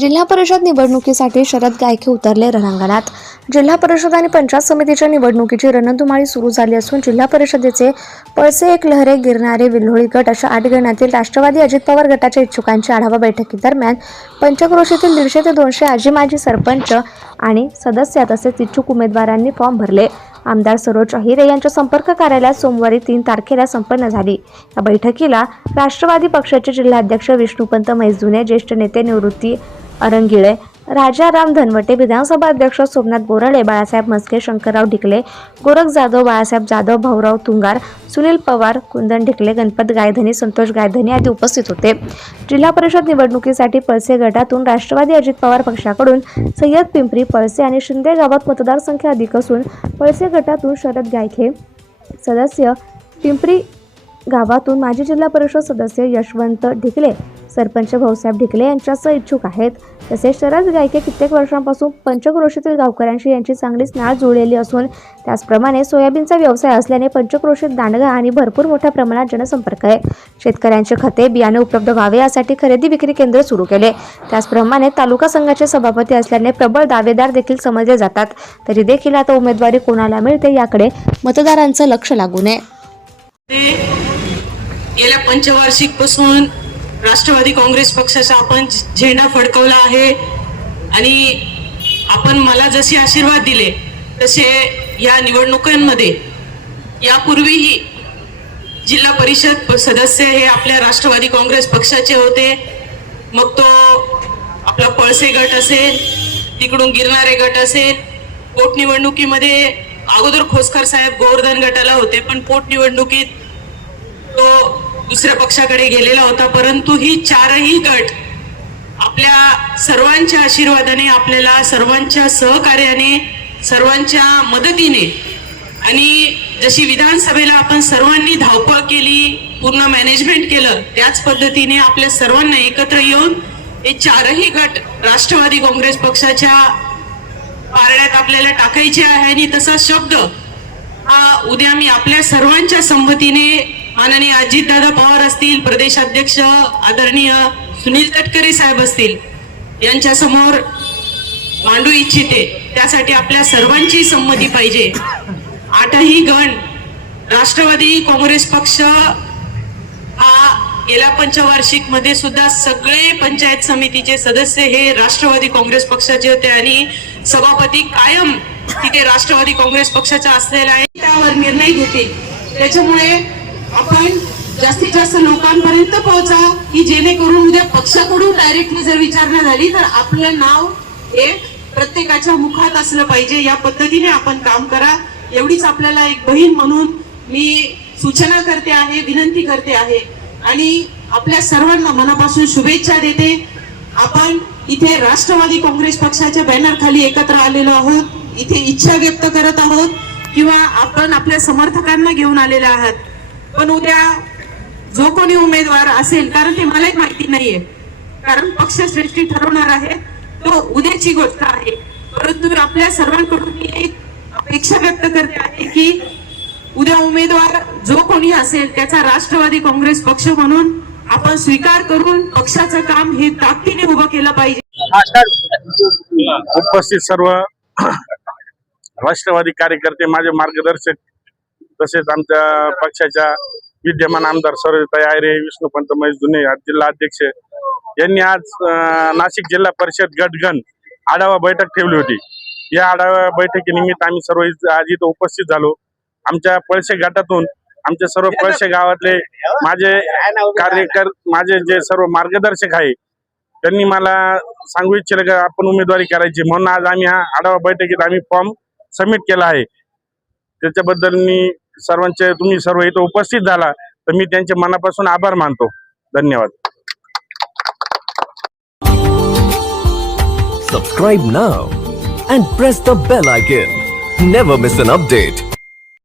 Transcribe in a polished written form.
जिल्हा परिषद निवडणुकीसाठी शरद गायके उतरले रणांगणात। जिल्हा परिषद आणि पंचायत समितीच्या निवडणुकीची रणधुमाळी सुरू झाली असून जिल्हा परिषदेचे पळसे, एकलहरे, गिरणारे, विल्होळी गट अशा 8 गणातील राष्ट्रवादी अजित पवार गटाच्या इच्छुकांच्या आढावा बैठकीदरम्यान पंचक्रोशीतील 150 ते 200 आजी माजी सरपंच आणि सदस्य तसेच इच्छुक उमेदवारांनी फॉर्म भरले। आमदार सरोज अहिरे यांच्या संपर्क कार्यालयात सोमवारी 3 तारखेला संपन्न झाली। या बैठकीला राष्ट्रवादी पक्षाचे जिल्हाध्यक्ष विष्णुपंत मैसजुने, ज्येष्ठ नेते निवृत्ती अरंगिळे, राजाराम धनवटे, विधानसभा अध्यक्ष सोमनाथ बोराळे, बाळासाहेब मस्के, शंकरराव ढिकले, गोरख जाधव, बाळासाहेब जाधव, भाऊराव तुंगार, सुनील पवार, कुंदन ढिकले, गणपत गायधनी, संतोष गायधनी आदी उपस्थित होते। जिल्हा परिषद निवडणुकीसाठी पळसे गटातून राष्ट्रवादी अजित पवार पक्षाकडून सय्यद पिंपरी, पळसे आणि शिंदे गावात मतदारसंख्या अधिक असून पळसे गटातून शरद गायके सदस्य, पिंपरी गावातून माजी जिल्हा परिषद सदस्य यशवंत ढिकले, सरपंच भाऊसाहेब ढिकले यांच्यासह इच्छुक आहेत। तसेच शरद गायके कित्येक वर्षांपासून पंचक्रोशीतील गावकऱ्यांशी यांची चांगलीच नाळ जुळलेली असून त्याचप्रमाणे सोयाबीनचा व्यवसाय असल्याने पंचक्रोशीत दांडगा आणि भरपूर मोठ्या प्रमाणात जनसंपर्क आहे। शेतकऱ्यांचे खते, बियाणे उपलब्ध व्हावे यासाठी खरेदी विक्री केंद्र सुरू केले। त्याचप्रमाणे तालुका संघाचे सभापती असल्याने प्रबळ दावेदार देखील समजले जातात। तरी देखील आता उमेदवारी कोणाला मिळते याकडे मतदारांचं लक्ष लागू नये। गेल्या पंचवार्षिक पासून राष्ट्रवादी काँग्रेस पक्षाचा आपण झेंडा फडकवला आहे आणि आपण मला जसे आशीर्वाद दिले तसे या निवडणुकांमध्ये यापूर्वीही जिल्हा परिषद सदस्य हे आपल्या राष्ट्रवादी काँग्रेस पक्षाचे होते। मग तो आपला पळसे गट असेल, तिकडून गिरणारे गट असेल, पोटनिवडणुकीमध्ये अगोदर खोसकर साहेब गोवर्धन गटाला होते, पण पोटनिवडणुकीत तो दुसऱ्या पक्षाकडे गेलेला होता। परंतु ही 4ही गट आपल्या सर्वांच्या आशीर्वादाने, आपल्याला सर्वांच्या सहकार्याने, सर्वांच्या मदतीने आणि जशी विधानसभेला आपण सर्वांनी धावपळ केली, पूर्ण मॅनेजमेंट केलं, त्याच पद्धतीने आपल्या सर्वांना एकत्र येऊन हे 4ही गट राष्ट्रवादी काँग्रेस पक्षाच्या पारड्यात आपल्याला टाकायचे आहे। आणि तसा शब्द हा उद्या मी आपल्या सर्वांच्या संमतीने माननीय अजितदादा पवार असतील, प्रदेशाध्यक्ष आदरणीय सुनील तटकरे साहेब असतील, यांच्या समोर मांडू इच्छिते। त्यासाठी आपल्या सर्वांची संमती पाहिजे। 8ही गण राष्ट्रवादी काँग्रेस पक्ष हा गेल्या पंचवार्षिक मध्ये सुद्धा सगळे पंचायत समितीचे सदस्य हे राष्ट्रवादी काँग्रेस पक्षाचे होते आणि सभापती कायम तिथे राष्ट्रवादी काँग्रेस पक्षाचा असलेला आहे, त्यावर निर्णय घेते। त्याच्यामुळे आपण जास्तीत जास्त लोकांपर्यंत पोहोचा की जेणेकरून उद्या पक्षाकडून डायरेक्टली जर विचारणा झाली तर आपलं नाव हे प्रत्येकाच्या मुखात असलं पाहिजे। या पद्धतीने आपण काम करा, एवढीच आपल्याला एक बहीण म्हणून मी सूचना करते आहे, विनंती करते आहे आणि आपल्या सर्वांना मनापासून शुभेच्छा देते। आपण इथे राष्ट्रवादी काँग्रेस पक्षाच्या बॅनर खाली एकत्र आलेलो आहोत, इथे इच्छा व्यक्त करत आहोत किंवा आपण आपल्या समर्थकांना घेऊन आलेले आहात। पण उद्या जो कोणी उमेदवार असेल, कारण ते मलाही माहिती नाहीये, कारण पक्षश्रेष्ठी ठरवणार आहे, तो उद्याची गोष्ट आहे। परंतु आपल्या सर्वांकडून मी एक अपेक्षा व्यक्त करते आहे की उद्या उमेदवार जो कोणी असेल त्याचा राष्ट्रवादी काँग्रेस पक्ष म्हणून आपण स्वीकार करून पक्षाचं काम हे ताकदीने उभं केलं पाहिजे। उपस्थित सर्व राष्ट्रवादी कार्यकर्ते, माझे मार्गदर्शक, तसेच आमच्या पक्षाच्या विद्यमान आमदार सरोजताई अहिरे, विष्णुपंत मैसजुने, जिल्हा अध्यक्ष यांनी आज नाशिक जिल्हा परिषद गटगण आढावा बैठक ठेवली होती। या आढावा बैठकीनिमित्त आम्ही सर्व आज इथं उपस्थित झालो। आमच्या पळसे गटातून आमचे सर्व पळसे गावातले माझे माझे जे सर्व मार्गदर्शक आहे त्यांनी मला सांगू इच्छिले की आपण उमेदवारी करायची, म्हणून आज आम्ही हा आढावा बैठकीत आम्ही फॉर्म सबमिट केला आहे। त्याच्याबद्दल मी सर्वांचे, तुम्ही सर्व इथं उपस्थित झाला तर मी त्यांचे मनापासून आभार मानतो। धन्यवाद। Subscribe now and press the bell icon. Never miss an update.